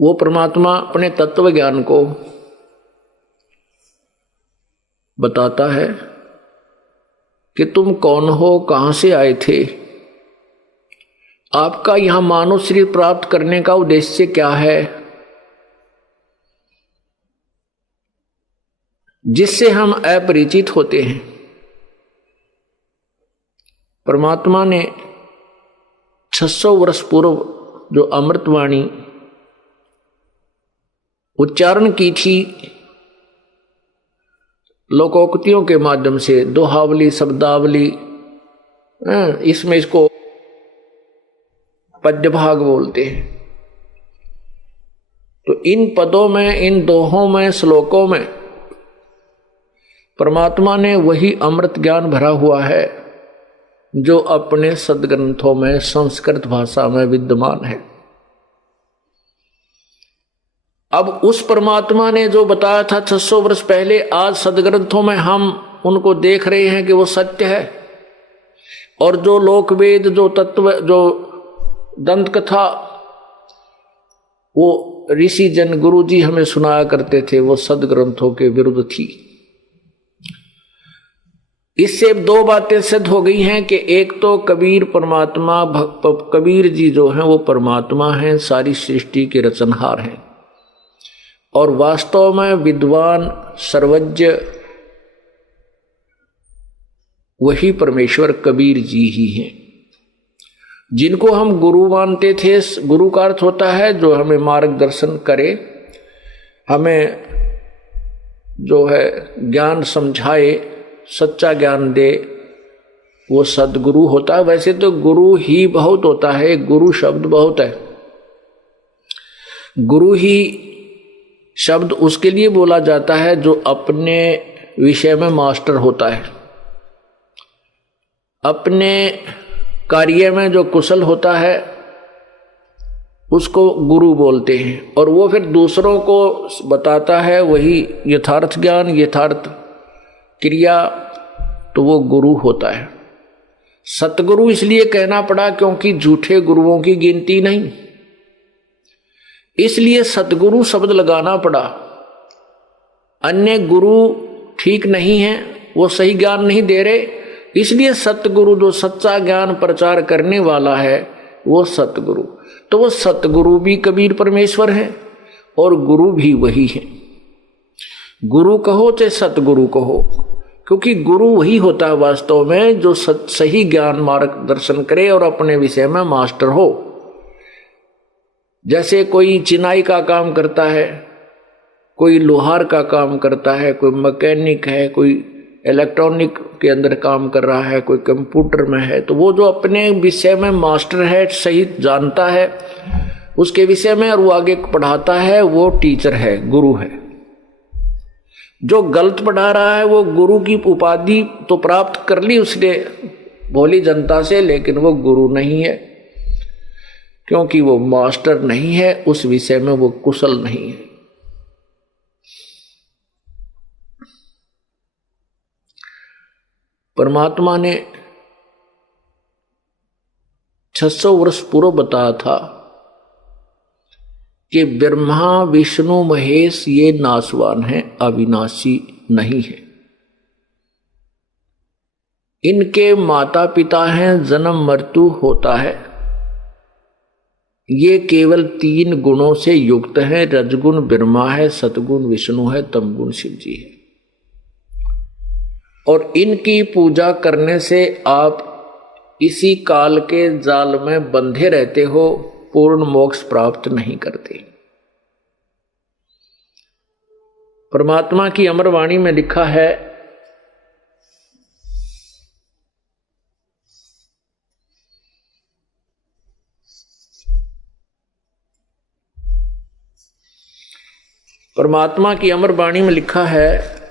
वो परमात्मा अपने तत्व ज्ञान को बताता है कि तुम कौन हो, कहां से आए थे, आपका यहां मानव शरीर प्राप्त करने का उद्देश्य क्या है, जिससे हम अपरिचित होते हैं। परमात्मा ने 600 वर्ष पूर्व जो अमृतवाणी उच्चारण की थी, लोकोक्तियों के माध्यम से, दोहावली, शब्दावली, इसमें इसको पद्य भाग बोलते हैं। तो इन पदों में, इन दोहों में, श्लोकों में परमात्मा ने वही अमृत ज्ञान भरा हुआ है जो अपने सदग्रंथों में संस्कृत भाषा में विद्यमान है। अब उस परमात्मा ने जो बताया था 600 वर्ष पहले, आज सदग्रंथों में हम उनको देख रहे हैं कि वो सत्य है। और जो लोकवेद, जो तत्व, जो दंत कथा वो ऋषि जन, गुरु जी हमें सुनाया करते थे, वो सदग्रंथों के विरुद्ध थी। इससे दो बातें सिद्ध हो गई हैं कि एक तो कबीर परमात्मा, कबीर जी जो हैं वो परमात्मा हैं, सारी सृष्टि के रचनहार हैं, और वास्तव में विद्वान सर्वज्ञ वही परमेश्वर कबीर जी ही हैं, जिनको हम गुरु मानते थे। गुरु का अर्थ होता है जो हमें मार्गदर्शन करे, हमें जो है ज्ञान समझाए, सच्चा ज्ञान दे, वो सदगुरु होता है। वैसे तो गुरु ही बहुत होता है, गुरु शब्द बहुत है। गुरु ही शब्द उसके लिए बोला जाता है जो अपने विषय में मास्टर होता है, अपने कार्य में जो कुशल होता है उसको गुरु बोलते हैं, और वो फिर दूसरों को बताता है वही यथार्थ ज्ञान, यथार्थ क्रिया, तो वो गुरु होता है। सतगुरु इसलिए कहना पड़ा क्योंकि झूठे गुरुओं की गिनती नहीं, इसलिए सतगुरु शब्द लगाना पड़ा। अन्य गुरु ठीक नहीं है, वो सही ज्ञान नहीं दे रहे, इसलिए सतगुरु जो सच्चा ज्ञान प्रचार करने वाला है वो सतगुरु। तो वो सतगुरु भी कबीर परमेश्वर है और गुरु भी वही है। गुरु कहो चाहे सतगुरु कहो, क्योंकि गुरु वही होता है वास्तव में जो सही ज्ञान मार्गदर्शन करे और अपने विषय में मास्टर हो। जैसे कोई चिनाई का काम करता है, कोई लोहार का काम करता है, कोई मैकेनिक है, कोई इलेक्ट्रॉनिक के अंदर काम कर रहा है, कोई कंप्यूटर में है, तो वो जो अपने विषय में मास्टर है, सही जानता है उसके विषय में और वो आगे पढ़ाता है, वो टीचर है, गुरु है। जो गलत पढ़ा रहा है वो गुरु की उपाधि तो प्राप्त कर ली उसने भोली जनता से, लेकिन वो गुरु नहीं है, क्योंकि वो मास्टर नहीं है, उस विषय में वो कुशल नहीं है। परमात्मा ने 600 वर्ष पूर्व बताया था कि ब्रह्मा विष्णु महेश ये नाशवान है, अविनाशी नहीं है। इनके माता पिता हैं, जन्म मृत्यु होता है, ये केवल 3 गुणों से युक्त है। रजगुण ब्रह्मा है, सतगुण विष्णु है, तमगुण शिव जी है। और इनकी पूजा करने से आप इसी काल के जाल में बंधे रहते हो, पूर्ण मोक्ष प्राप्त नहीं करते। परमात्मा की अमर वाणी में लिखा है, परमात्मा की अमर वाणी में लिखा है,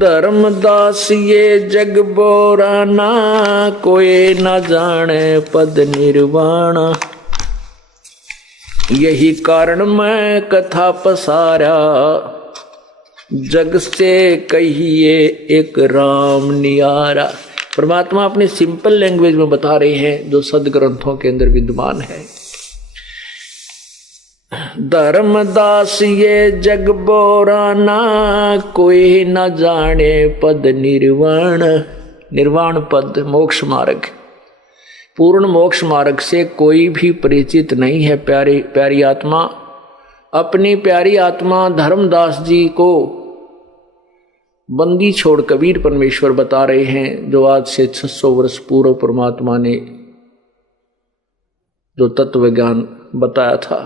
धर्मदास ये जग बोराना, कोई न जाने पद निर्वाणा। यही कारण मैं कथा पसारा, जग से कहिए एक राम नियारा। परमात्मा अपनी सिंपल लैंग्वेज में बता रहे हैं जो सदग्रंथों के अंदर विद्यमान है। धर्मदास ये जग बोराना, कोई न जाने पद निर्वाण। निर्वाण पद मोक्ष मार्ग, पूर्ण मोक्ष मार्ग से कोई भी परिचित नहीं है। प्यारी आत्मा, अपनी प्यारी आत्मा धर्मदास जी को बंदी छोड़ कबीर परमेश्वर बता रहे हैं, जो आज से 600 वर्ष पूर्व परमात्मा ने जो तत्व ज्ञान बताया था,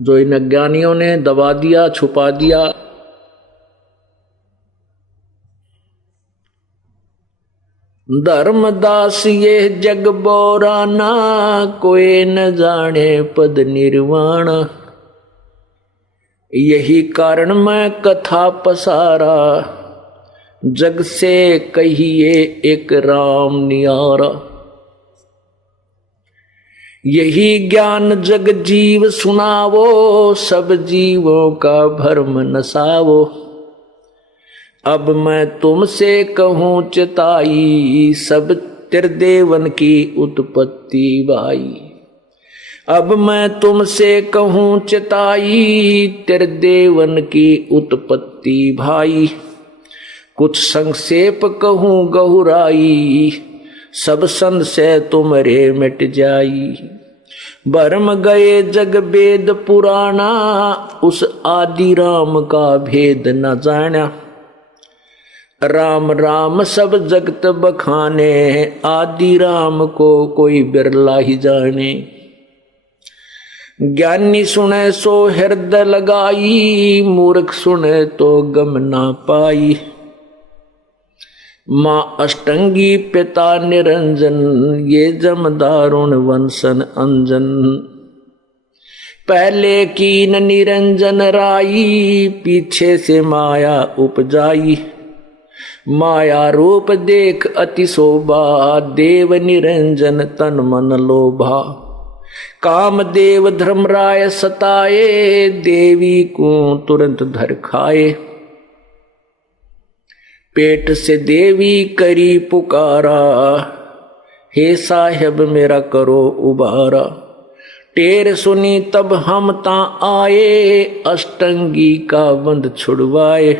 जो इन अज्ञानियों ने दबा दिया, छुपा दिया। धर्मदास ये जग बोराना, कोई न जाने पद निर्वाण। यही कारण मैं कथा पसारा, जग से कहिए एक राम नियारा। यही ज्ञान जग जीव सुनावो, सब जीवों का भरम नसावो। अब मैं तुमसे कहूँ चिताई, सब त्रिदेवन की उत्पत्ति भाई। अब मैं तुमसे कहूँ चिताई, त्रिदेवन की उत्पत्ति भाई। कुछ संक्षेप कहूँ गहुराई, सब संशय तुमरे मिट जाई। भरम गए जग वेद पुराना, उस आदि राम का भेद न जाना। राम राम सब जगत बखाने, आदि राम को कोई बिरला ही जाने। ज्ञानी सुने सो हृदय लगाई, मूर्ख सुने तो गम ना पाई। माँ अष्टंगी पिता निरंजन, ये जमदारुण वंशन अंजन। पहले कीन निरंजन राई, पीछे से माया उपजाई। माया रूप देख अति शोभा, देव निरंजन तन मन लोभा। काम देव धर्मराय सताए, देवी को तुरंत धर खाए। पेट से देवी करी पुकारा, हे साहेब मेरा करो उबारा। टेर सुनी तब हम ता आए, अष्टंगी का बंध छुड़वाए।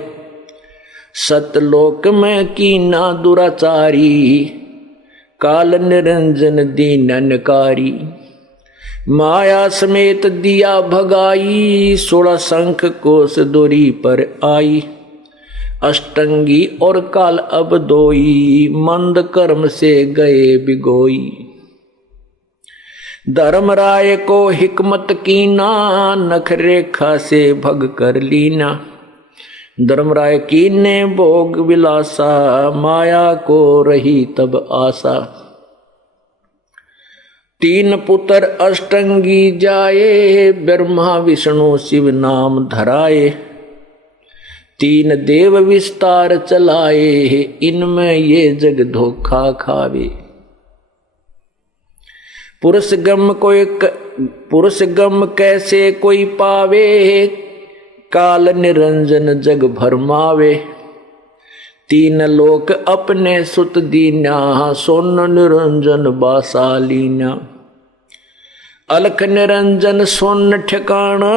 सतलोक में कीना दुराचारी, काल निरंजन दीननकारी। माया समेत दिया भगाई, 16 शंख कोस दूरी पर आई। अष्टंगी और काल अब दोई, मंद कर्म से गए बिगोई। धर्मराय को हिकमत कीना, नख रेखा से भग कर लीना। धर्मराय कीने भोग विलासा, माया को रही तब आशा। 3 पुत्र अष्टंगी जाए, ब्रह्मा विष्णु शिव नाम धराए। 3 देव विस्तार चलाए, इनमें ये जग धोखा खावे। पुरुष गम कैसे कोई पावे, काल निरंजन जग भरमावे। 3 लोक अपने सुत दीना, सोन निरंजन बासालीना। अलख निरंजन सोन ठिकाना,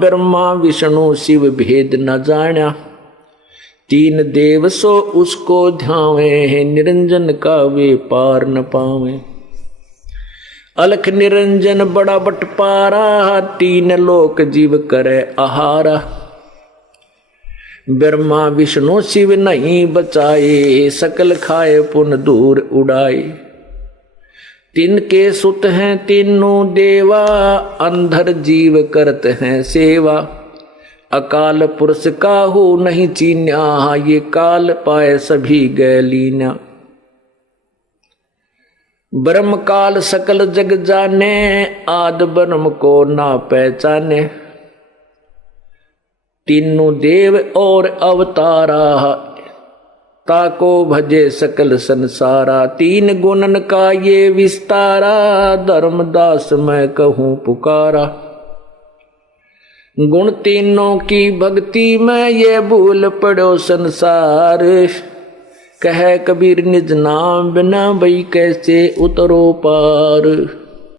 ब्रह्मा विष्णु शिव भेद न जाना। 3 देव सो उसको ध्यावे, निरंजन का वे पार न पावे। अलख निरंजन बड़ा बटपारा, 3 लोक जीव करे आहारा। ब्रह्मा विष्णु शिव नहीं बचाए, सकल खाए पुन दूर उड़ाए। 3 के सुत हैं तीनों देवा, अंधर जीव करत हैं सेवा। अकाल पुरुष काहू नहीं चीन्या, ये काल पाए सभी गए लीना। ब्रह्म काल सकल जग जाने, आद ब्रह्म को ना पहचाने। तीनों देव और अवतारा, ताको भजे सकल संसारा। 3 गुणन का ये विस्तारा, धर्मदास मैं कहूँ पुकारा। गुण तीनों की भक्ति में ये भूल पड़ो संसार, कह कबीर निज नाम बिना भई कैसे उतरो पार।